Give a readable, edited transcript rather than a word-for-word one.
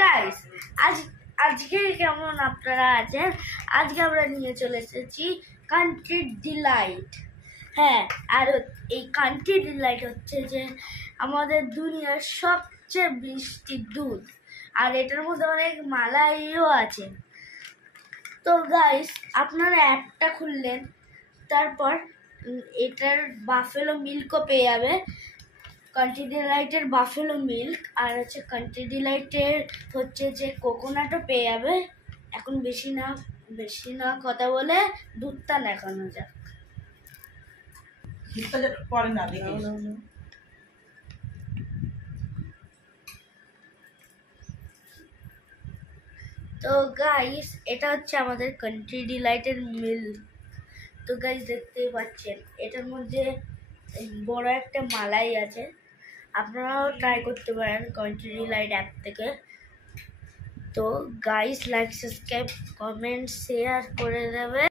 Guys, আজকে কেমন আপনারা আছেন? আজকে আমরা নিয়ে চলে এসেছি কান্ট্রি ডিলাইট। হ্যাঁ, আর এই কান্ট্রি ডিলাইট হচ্ছে যে আমাদের দুনিয়ার সবচেয়ে মিষ্টি দুধ, আর এটার মধ্যে অনেক মালাইও আছে। তো গাইস, আপনারা অ্যাপটা খুললেন, তারপর এটার বাফেলো মিল্কও পেয়ে যাবে। কান্ট্রি ডিলাইটের বাফেলো মিল্ক আর হচ্ছে কান্ট্রি ডিলাইটের হচ্ছে যে কোকোনাটও পেয়ে যাবে। এখন বেশি না কথা বলে দুধটা দেখানো যাক। তো গাইস, এটা হচ্ছে আমাদের কান্ট্রি ডিলাইটের মিল্ক। তো গাইস, দেখতেই পাচ্ছেন এটার মধ্যে বড় একটা মালাই আছে। আপনারাও ট্রাই করতে পারেন কান্ট্রি ডিলাইট অ্যাপ থেকে। তো guys, like, subscribe, comment, share করে দেবে।